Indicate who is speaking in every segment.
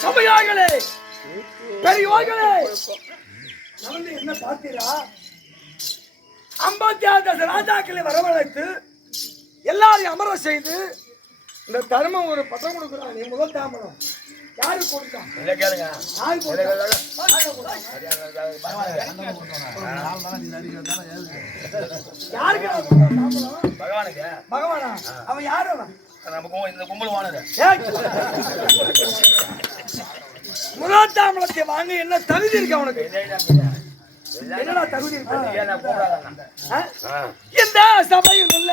Speaker 1: சபையார்களே பெரியோர்களே. நடந்து என்ன பார்த்தீரா? ஐம்பத்தி ஆறு தச ராஜாக்களை வரவழைத்து எல்லாரையும் அமர செய்து இந்த தர்மம் ஒரு பட்டம் கொடுக்குறான் நீ முதல் தாமரம் யாரு கொடுத்தான் யாருக்கு?
Speaker 2: பகவானுக்கு.
Speaker 1: பகவானா? அவன் யாரு அவன்?
Speaker 2: நம்ம கும்~ இந்த கும்பல் வானது.
Speaker 1: தாம்பலத்தை வாங்க என்ன தகுதி இருக்கு அவனுக்கு? என்னடா தகுதி இருக்கு? இந்த சபையில் உள்ள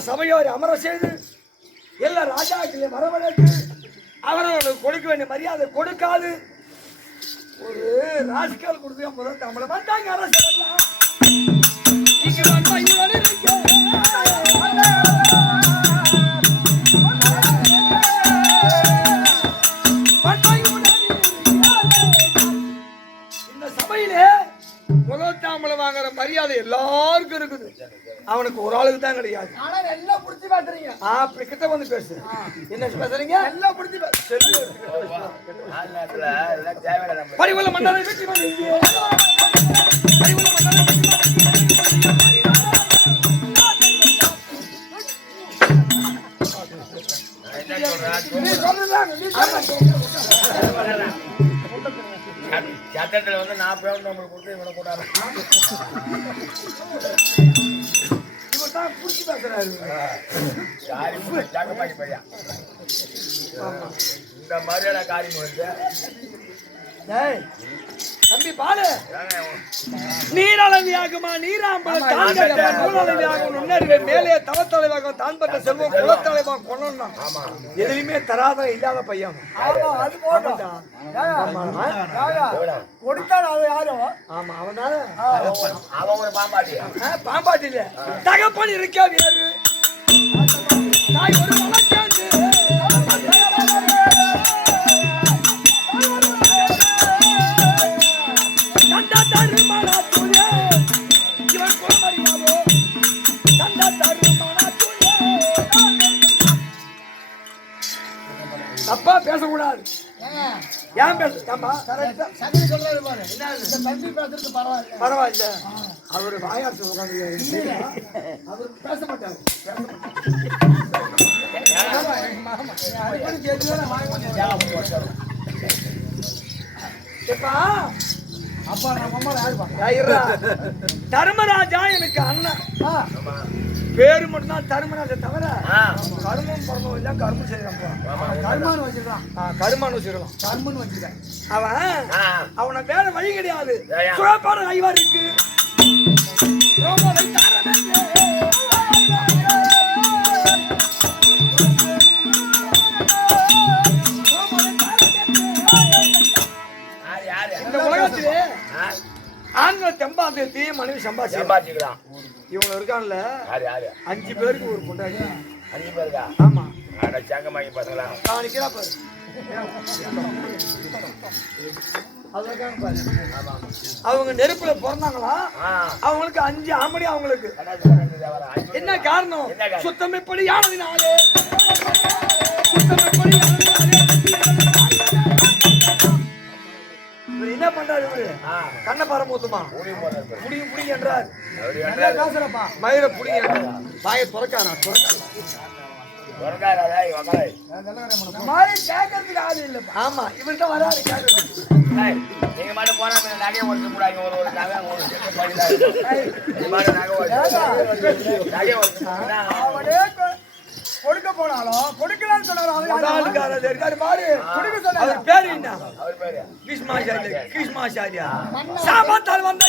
Speaker 1: சபையோரை அமர செய்து எல்லா ராஜாக்களையும் வரவழைத்து அவர்களுக்கு கொடுக்க வேண்டிய மரியாதை கொடுக்காது. ஒரு ராசிக்கால் கொடுத்து முதல் தமிழ வந்தாங்க அரசெல்லாம் இங்க வந்தா இந்த சபையிலே முதல் வாங்குற மரியாதை எல்லாருக்கும் இருக்குது. அவனுக்கு ஒரு ஆளுக்கு தான் கிடையாது.
Speaker 3: ஆனா எல்லாம் புடிச்சு பாத்துறீங்க.
Speaker 1: ஆ, அப்படி கிட்ட வந்து பேசு. என்ன பேசுறீங்க?
Speaker 3: எல்லாம் புடிச்சு பா-
Speaker 2: நாலு நேரத்துல எல்லாம் தேவையில்லை நம்ம
Speaker 1: பரிவுள்ள மன்னரை வெற்றி வெற்றி
Speaker 3: நீ சொல்லுதாங்க நீ சொல்லுங்க
Speaker 2: சட்டத்துல வந்து நான் பேர் நம்மளுக்கு கொடுத்து இவனை கூடாது
Speaker 1: புடிச்சு பேசுறாரு.
Speaker 2: ஜாக்கப்பாக்கி பையா இந்த மாதிரியான காரியம் வந்து
Speaker 1: தம்பி பாலு. நீரளவியாகுமா நீராம்பலம் தாண்டகமா நூலளவியாகும் நுண்ணறிவை மேலே தவத்தலைவாகும் தான் பெற்ற செல்வம் குலத்தலைவாக கொள்ளணும்
Speaker 2: ஆமா
Speaker 1: எதுலையுமே தராத இல்லாத பையன்.
Speaker 3: ஆமா அது போட்டோம்
Speaker 2: போடா.
Speaker 3: கொடுத்தாலும் அது யாரும்
Speaker 1: ஆமா அவன் தானே
Speaker 2: அவன் ஒரு பாம்பாட்டி.
Speaker 1: பாம்பாட்டி இல்ல தகப்பன் இருக்க வேறு தாய் ஒரு வழக்காண்டு பேசக்கூடாது. ஏன்? பேச
Speaker 3: சகதி சொல்றாரு பாரு. இந்த தம்பி பேசுறது பரவாயில்ல.
Speaker 1: பரவாயில்ல. அவரு வாயாட்டு உட்காந்து அவர் பேச மாட்டாரு பேச
Speaker 3: வந்து
Speaker 1: எப்பா
Speaker 3: அப்பா நம்ம யாருப்பா?
Speaker 1: தர்மராஜா எனக்கு அண்ணன். பேரு மட்டும்தான் தர்மராஜா தவிர
Speaker 2: ஆ.
Speaker 1: கருமம் பிறந்தோம் இல்ல கருமம் செய்யறான்
Speaker 3: கர்மான்னு வச்சிருக்கான்.
Speaker 1: கருமான்னு வச்சிருக்கலாம்
Speaker 3: கர்மன்னு வச்சிருக்கேன்.
Speaker 1: அவன் அவனை வேற வழி கிடையாது? சுழப்பாடு ஐவா இருக்கு. இந்த உலகத்திலே ஆண்கள் தெம்பாந்தேத்தி மனைவி சம்பாதிச்சு
Speaker 2: சம்பாதிச்சுக்கலாம்
Speaker 1: இவங்க இருக்கான்ல?
Speaker 2: யாரு யாரு?
Speaker 1: அஞ்சு பேருக்கு ஒரு பொண்டாட்டி.
Speaker 2: அஞ்சு பேருக்கா?
Speaker 1: ஆமா.
Speaker 2: அட சேங்கமாக்கி பசங்களா
Speaker 1: நான் நிக்கிறா பாரு. அவங்க நெருப்புல பிறந்தாங்களா? அவங்களுக்கு அஞ்சு ஆம்படி அவங்களுக்கு. என்ன காரணம்? சுத்தம் எப்படி? யானதினாலே சுத்தம் எப்படி? யானதினாலே என்ன பண்றாரு இவரு? கண்ண
Speaker 2: ஊடி போறது
Speaker 1: புடிங்க புடிங்க என்றார்.
Speaker 3: பேசுறப்பா
Speaker 1: மயிர என்றார் வாயை துறக்காரா ஆமா. இவர்கிட்ட வராது
Speaker 2: நீங்க மட்டும் போனா நகையை உடைச்சு ஒரு ஒரு நகை நகை உடைச்சு நகையை உடைச்சு போட்டா,
Speaker 3: அவனே கொ- கொடுக்க போனாலும் கொடுக்கலாம்னு?
Speaker 1: முதலாளிக்காரர் இருக்காரு பாரு.
Speaker 3: கொடுக்க சொன்னாரு.
Speaker 1: அவர் பேரு என்ன? கிருஷ்மாச்சாரியா கிருஷ்மாச்சாரியா சாபத்தால் வந்த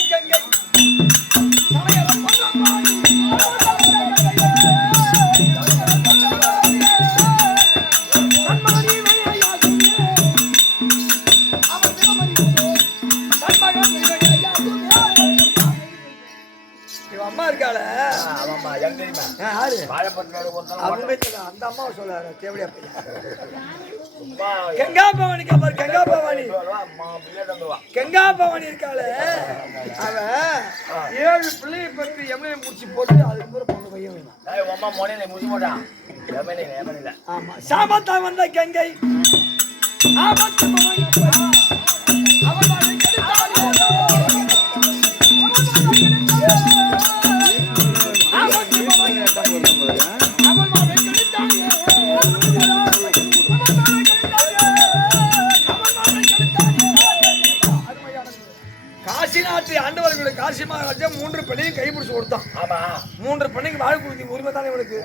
Speaker 1: அந்த அம்மா சொல்ல தேவடியா கெங்கா பவானி கெங்கா கெங்கா இருக்காள. அவ ஏழு பிள்ளையை பற்றி எம்எல்ஏ முடிச்சு போட்டு அதுக்கு பிறகு பொண்ணு பையன் வேணும். ஆமா. சாமத்தா வந்த கங்கை. ஆபத்து கொடுத்தான்
Speaker 2: ஆமா
Speaker 1: மூன்று பெண்ணுக்கு வாழ் கொடுத்தி உரிமை தானே இவனுக்கு.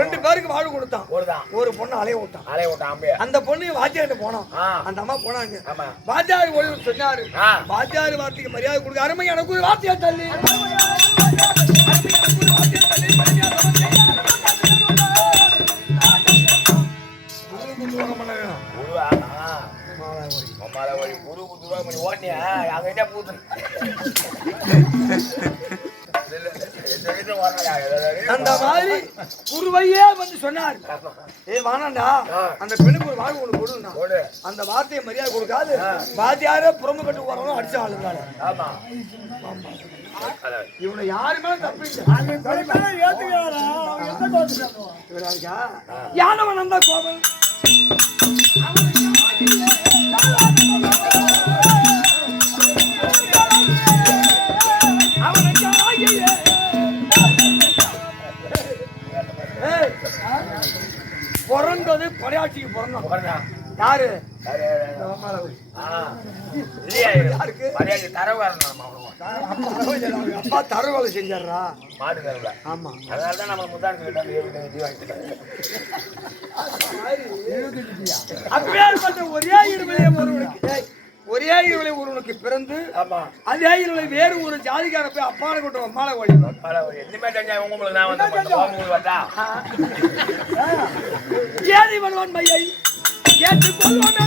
Speaker 1: ரெண்டு பேருக்கு வாழ் கொடுத்தான்
Speaker 2: ஒருதான்
Speaker 1: ஒரு பொண்ணு அலைய விட்டான்
Speaker 2: அலைய விட்டான்
Speaker 1: அந்த பொண்ணு வாத்தியார்ட்ட போனோம் அந்த அம்மா போனாங்க
Speaker 2: ஆமா
Speaker 1: வாத்தியார் வந்து சொன்னாரு வாத்தியார் வார்த்தைக்கு மரியாதை கொடுக்க அருமை எனக்கு ஒரு வாத்தியார் தள்ளி
Speaker 2: அம்மால வழி குரு குருவா பண்ணி ஓட்டியா அங்க என்ன பூத்து
Speaker 1: அந்த மாதிரி குருவையே வந்து சொன்னார். ஏ வானாண்டா அந்த பெண்ணுக்கு ஒரு வாழ்வு ஒண்ணு
Speaker 2: போடு.
Speaker 1: அந்த வார்த்தையை மரியாதை கொடுக்காது. வாத்தியாரே புறம்பு கட்டு வரணும் அடிச்ச ஆளுங்க இவனை யாருமே தப்பு யானவன் அந்த கோபம் பிறந்தது படையாட்சிக்கு பிறந்தோம். யாரு. அப்பா தரவேலை செஞ்சாரா
Speaker 2: மாடு தரல
Speaker 1: ஆமா.
Speaker 2: அதனால தான் நம்ம வாங்கிட்டோம்.
Speaker 1: அப்பேற்பட்ட ஒரே இருவிலே ஒருவனுக்கு. ஒரே இருவிலே ஒருவனுக்கு பிறந்து அதே இருவிலை வேறு ஒரு ஜாதிக்கார போய் அப்பானை கொண்டு
Speaker 2: உங்களுக்கு வந்தா
Speaker 1: ஏதி வருவான் மையை ஏற்றுக் கொள்வான்.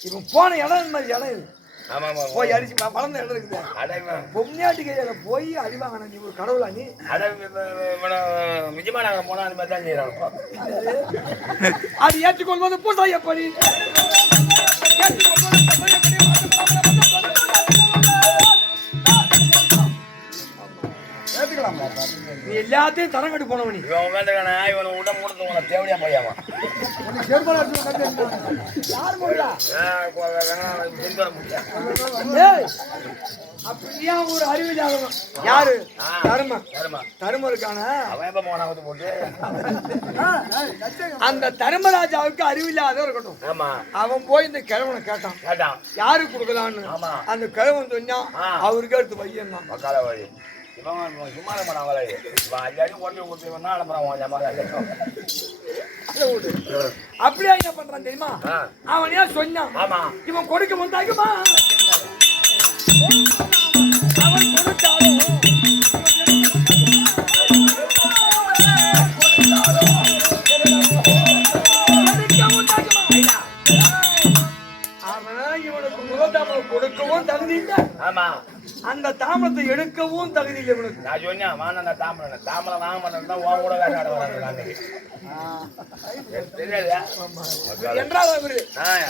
Speaker 1: இவன் போன இடம் இந்த மாதிரி இடம் இது. போய் அடிச்சு வளர்ந்த இடம் இருக்குது பொம்மையாட்டி கையில போய் அடிவாங்க நீ ஒரு கடவுளா நீ?
Speaker 2: அடை விஜயமா நாங்க போனா அந்த மாதிரி தான் செய்யறோம்
Speaker 1: அது ஏற்றுக்கொள்வது பூசா எப்படி ஏற்றுக்கொள்வது நீ எல்லாத்தையும் தரம் கட்டு போனவனி
Speaker 2: இவன் உட்காந்துக்கான இவன் விட மூடத்து உங்களை தேவையா போயாமா
Speaker 1: யார் அப்படியே ஒரு அறிவில்லாதவன். யாரு. தரும. தருமருக்கான அந்த தர்மராஜாவுக்கு அறிவில்லாத இருக்கட்டும்.
Speaker 2: ஆமா.
Speaker 1: அவன் போய் இந்த கிழவனை கேட்டான்.
Speaker 2: கேட்டான்.
Speaker 1: யாருக்கு கொடுக்கலான்னு?
Speaker 2: ஆமா.
Speaker 1: அந்த கிழவன் சொன்னான்
Speaker 2: ஆ.
Speaker 1: அவருக்கு எடுத்து பையன் தான்.
Speaker 2: இவன் சும்மா மாட்டான் அவளை இவன் அஞ்சாடி ஓட்டி கொடுத்து இவன் தான் அனுப்புறான் உன் ஜமால
Speaker 1: அப்படியே என்ன பண்றான் தெரியுமா. அவன் ஏன் சொன்னான்?
Speaker 2: ஆமா.
Speaker 1: இவன் கொடுக்க வந்தாக்குமா அவன் கொடுத்தாலும் தாமரத்தை எடுக்கவும் தகுதி இல்லை இவனுக்கு.
Speaker 2: நான் சொன்னேன் வாங்க அந்த தாமரை தாமரை வாங்க மாட்டேன் தான் உன் கூட தெரியாதா.
Speaker 1: என்றார் அவரு.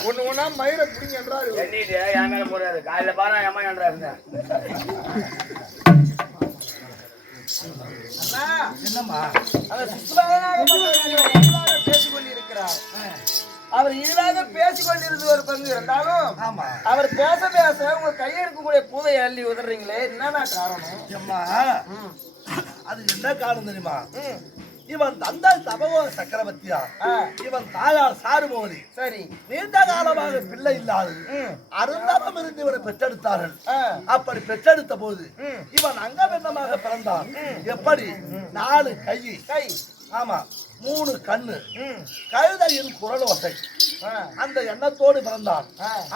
Speaker 1: ஒண்ணு ஒண்ணா மயிரை பிடிங்க என்றாரு
Speaker 2: எண்ணிட்டு என் மேல போறாரு காலையில பாரு என்றா இருந்தேன்
Speaker 3: என்னம்மா?
Speaker 4: அவர் பேசிக் கொண்டிருக்கிறார் அவர் இழிவாக பேசிக் கொண்டிருந்தது ஒரு பங்கு இருந்தாலும்
Speaker 3: ஆமா.
Speaker 4: அவர் பேச பேச உங்க கையில் இருக்கக்கூடிய பூதை அள்ளி உதறீங்களே என்னன்னா காரணம்?
Speaker 3: அது என்ன காரணம் தெரியுமா? இவன் தந்தால் தபகோ சக்கரவர்த்தியா? இவன் தாயார் சாருமோனி.
Speaker 4: சரி.
Speaker 3: நீண்ட காலமாக பிள்ளை இல்லாதது
Speaker 4: ம்,
Speaker 3: அருந்தாலும் இருந்து இவரை பெற்றெடுத்தார்கள். அப்படி பெற்றெடுத்த போது. இவன் அங்கமென்னமாக பிறந்தான். எப்படி? நாலு கை.
Speaker 4: கை.
Speaker 3: ஆமா. மூணு கண்ணு. கழுதையின் குரல் வசை. அந்த எண்ணத்தோடு பிறந்தான்.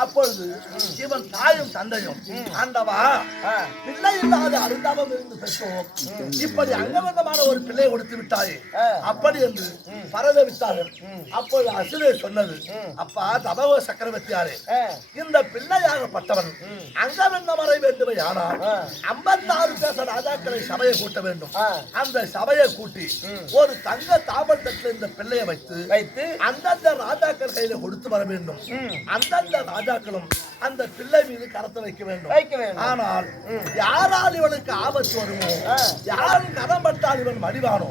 Speaker 3: அப்பொழுது இவன் தாயும் தந்தையும் ஆண்டவா. பிள்ளை இல்லாத அருந்தாபம் இருந்து பெற்றோம் இப்படி அங்கவந்தமான ஒரு பிள்ளை கொடுத்து விட்டாயே. அப்படி என்று பரதவித்தார்கள் அப்பொழுது அசுரே சொன்னது அப்பா தபவ சக்கரவர்த்தியாரே. இந்த பிள்ளையாகப்பட்டவன் அங்கவந்த வரை வேண்டுமே ஆனால். ஐம்பத்தாறு பேச ராஜாக்களை சபையை கூட்ட வேண்டும். அந்த சபையை கூட்டி ஒரு தங்க தாபல் தட்டில் இந்த பிள்ளையை வைத்து
Speaker 4: வைத்து
Speaker 3: அந்தந்த ராஜாக்கள் கையில கொடுத்து வர வேண்டும். அந்தந்த ராஜாக்களும் அந்த பிள்ளை மீது கரத்தை வைக்க வேண்டும்.
Speaker 4: வைக்க வேண்டும்.
Speaker 3: ஆனால் யாரால் இவனுக்கு ஆபத்து வருமோ? யார் கரம் பட்டால் இவன் மடிவானோ.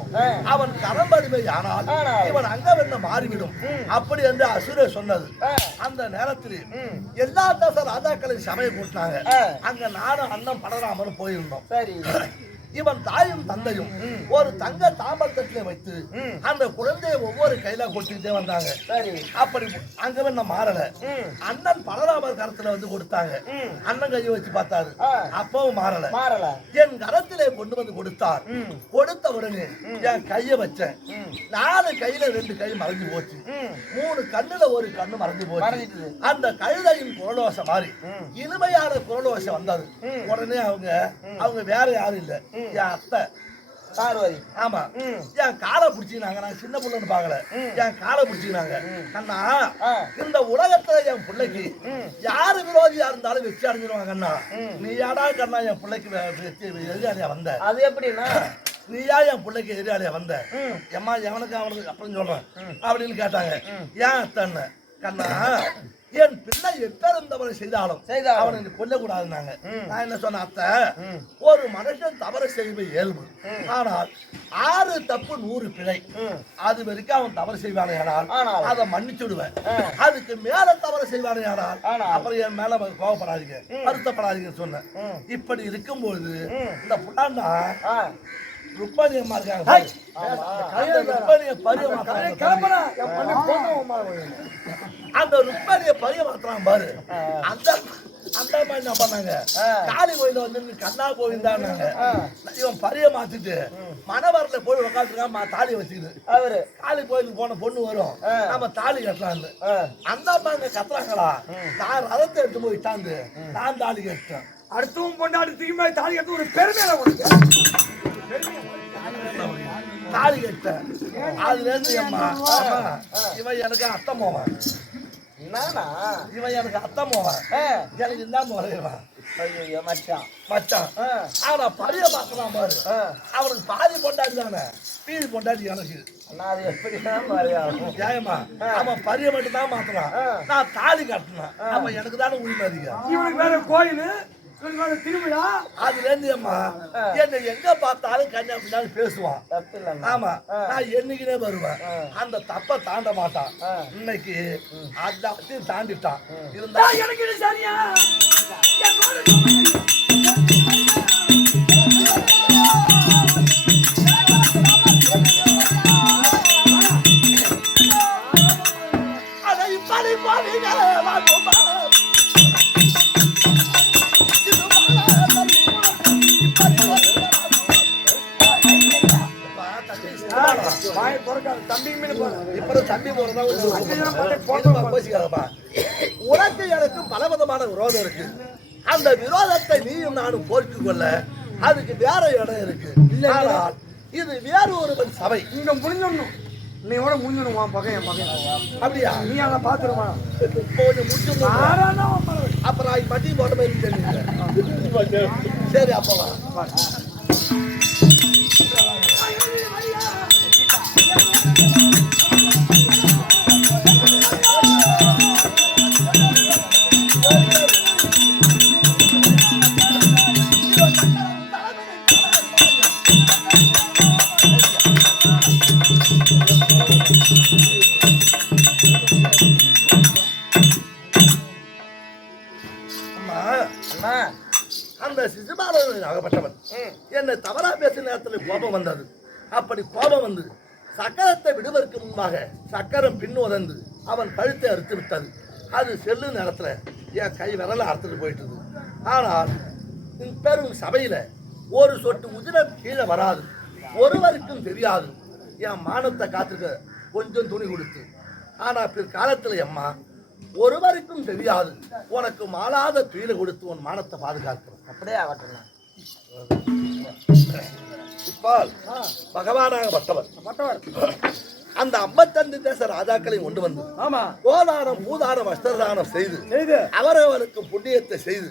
Speaker 3: அவன் கரம் படுமை ஆனால். இவன் அங்கவென்ன மாறிவிடும்? அப்படி என்று அசுரே சொன்னது. அந்த நேரத்தில் எல்லா தச ராஜாக்களையும் சபையை கூட்டினாங்க. அங்க நானும் அண்ணன் படராமன் போயிருந்தோம்.
Speaker 4: சரி.
Speaker 3: இவன் தாயும் தந்தையும் ஒரு தங்க தாம்பல் தட்டில வைத்து அந்த குழந்தையை ஒவ்வொரு கையில கொட்டிக்கிட்டே வந்தாங்க.
Speaker 4: சரி.
Speaker 3: அப்படி அங்க என்ன மாறல. அண்ணன் பலராமர் கரத்துல வந்து கொடுத்தாங்க. அண்ணன் கையை வச்சு பார்த்தாரு. அப்பவும் மாறல.
Speaker 4: மாறல.
Speaker 3: என் கரத்திலே கொண்டு வந்து கொடுத்தார். கொடுத்த உடனே என் கைய வச்சேன். நாலு கையில ரெண்டு கை மறைஞ்சு போச்சு. மூணு கண்ணுல ஒரு கண்ணு மறைஞ்சு போச்சு. அந்த கழுதையின் குரலோசை மாறி இனிமையான குரலோசை வந்தது. உடனே அவங்க அவங்க வேற யாரும் இல்ல. என் அத்தை.
Speaker 4: பார்வதி
Speaker 3: ஆமா. என் காலை பிடிச்சிக்கினாங்க. நான் சின்ன பிள்ளைன்னு பாக்கல என் காலை பிடிச்சிக்கினாங்க. அண்ணா. இந்த உலகத்துல என் பிள்ளைக்கு யாரு விரோதியா இருந்தாலும் வெற்றி அடைஞ்சிருவாங்க அண்ணா நீ யாடா கண்ணா என் பிள்ளைக்கு எதிராளியா வந்த?
Speaker 4: அது எப்படின்னா?
Speaker 3: நீயா என் பிள்ளைக்கு எதிராளியா வந்த? எம்மா எவனுக்கு அவனுக்கு அப்புறம் சொல்றேன். அப்படின்னு கேட்டாங்க. ஏன் அத்தன்னு? கண்ணா என் பிள்ளை எப்பெருந்தவரை செய்தாலும். அவனை கொல்லக்கூடாதுன்னாங்க. நான் என்ன சொன்ன அத்தை? ஒரு மனுஷன் தவறு செய்வது இயல்பு. ஆனால் ஆறு தப்பு நூறு பிழை. அது வரைக்கும் அவன் தவறு செய்வானே ஆனால். அதை மன்னிச்சு விடுவேன் அதுக்கு மேல தவறு செய்வானே ஆனால். அப்புறம் என் மேல கோவப்படாதீங்க வருத்தப்படாதீங்கன்னு சொன்னேன். இப்படி இருக்கும்போது இந்த புலாண்டா அம்மா இருக்காங்க. அந்த ருப்பாணியை பரிய மாத்துறாங்க பாரு. அந்த அந்த அம்மா என்ன பண்ணாங்க? காளி கோயில வந்து கண்ணா கோவிந்தான்னாங்க இவன் பரிய மாத்திட்டு மணவரில் போய் உட்காந்துருக்கான் தாலி வச்சுக்குது.
Speaker 4: அவரு.
Speaker 3: காளி கோயிலுக்கு போன பொண்ணு வரும். நம்ம தாலி கட்டலாம்னு. அந்த அம்மா அங்க கத்துறாங்களா? நான் ரதத்தை எடுத்து போய் இட்டாந்து நான் தாலி கட்டேன்
Speaker 1: அடுத்தவன் கொண்டாடி தூக்கி மேல தாலி கட்டு ஒரு பெருமையில கொடுத்து
Speaker 3: தாலி கட்டேன் அதுல இருந்து அம்மா இவன் எனக்கு அத்தை மோவன்
Speaker 4: என்னண்ணா
Speaker 3: இவன் எனக்கு அத்தை மோவன்
Speaker 4: ஆ.
Speaker 3: எனக்கு இந்த முறையவன்
Speaker 4: ஐயோ மச்சான்.
Speaker 3: மச்சான்.
Speaker 4: ஆ.
Speaker 3: அவனை பரிய பார்க்கலாம் பாரு.
Speaker 4: ஆ.
Speaker 3: அவனுக்கு பாதி பொண்டாடி தானே. மீதி பொண்டாடி எனக்கு.
Speaker 4: அண்ணா அது எப்படின்னா மறையாகும்
Speaker 3: நியாயமா அவன் பரிய மட்டும் தான் மாத்துறான்
Speaker 4: ஆ.
Speaker 3: நான் தாலி கட்டினேன். அவன் எனக்கு தானே உரிமை அதிகம்.
Speaker 1: இவனுக்கு வேற கோயில். திருவிழா?
Speaker 3: அதுல இருந்து அம்மா என்னை எங்க பார்த்தாலும் பின்னாடி பேசுவான். ஆமா நான் என்னைக்குனே வருவேன். அந்த தப்ப தாண்ட மாட்டான். இன்னைக்கு அதாத்தையும் தாண்டிட்டான். இருந்தா
Speaker 1: எனக்கு சரியா
Speaker 3: எனக்கு பலவிதமான விரோதம் இருக்கு. அந்த விரோதத்தை நீயும் நானும் போர்த்து கொள்ள அதுக்கு வேற இடம் இருக்கு. ஆனால் இது வேறு ஒருவன் சபை.
Speaker 1: இங்க முடிஞ்சிடணும். நீயோட முடிஞ்சிடும் உன் பகையன் என் பகையன்
Speaker 3: அப்படியா?
Speaker 1: நீ அதை பாத்துருமா
Speaker 3: கொஞ்சம் முடிச்சு
Speaker 1: ஆறானா உன் பறவை
Speaker 3: அப்புறம் அது மட்டி போட மாதிரி சரி அப்ப வா. அவன் கழுத்தை அறுத்து விட்டது அது செல்லு நேரத்துல என் கை விரல அறுத்துட்டு போயிட்டது ஆனால் பெரும் சபையில ஒரு சொட்டு உதிரம் கீழே வராது. ஒருவருக்கும் தெரியாது. என் மானத்தை காத்துக்க கொஞ்சம் துணி கொடுத்து. ஆனா பிற்காலத்துல அம்மா ஒருவருக்கும் தெரியாது. உனக்கு மாளாத துயில கொடுத்து உன் மானத்தை பாதுகாக்கிறேன்.
Speaker 4: அப்படியே ஆகட்டும்.
Speaker 3: இப்போ பகவானாக பட்டவர்.
Speaker 1: பட்டவர்.
Speaker 3: அந்த ஐம்பத்தஞ்சு தேச ராஜாக்களை கொண்டு வந்து
Speaker 1: ஆமா
Speaker 3: கோதானம் பூதானம் வஸ்திரதானம் செய்து அவரவருக்கு புண்ணியத்தை செய்து.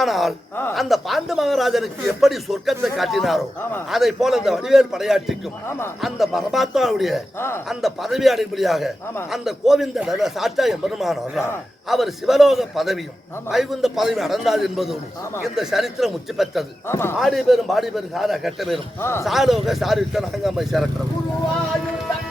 Speaker 3: ஆனால். அந்த பாண்டு மகாராஜனுக்கு எப்படி சொர்க்கத்தை காட்டினாரோ. அதை போல இந்த வடிவேல் படையாற்றிக்கும்
Speaker 1: ஆமா.
Speaker 3: அந்த பரமாத்மாவுடைய. அந்த பதவி அடைபடியாக
Speaker 1: ஆமா.
Speaker 3: அந்த கோவிந்த சாட்சா வர்றார் அவர் சிவலோக பதவியும் வைகுந்த பதவி அடைந்தார் என்பதோடு இந்த சரித்திரம் உச்சி பெற்றது ஆடி பேரும் பாடி பேரும் கார கட்ட பேரும் சாலோக சாரித்த நாங்கம்மை சிறக்கிறது
Speaker 4: குருவாயூர்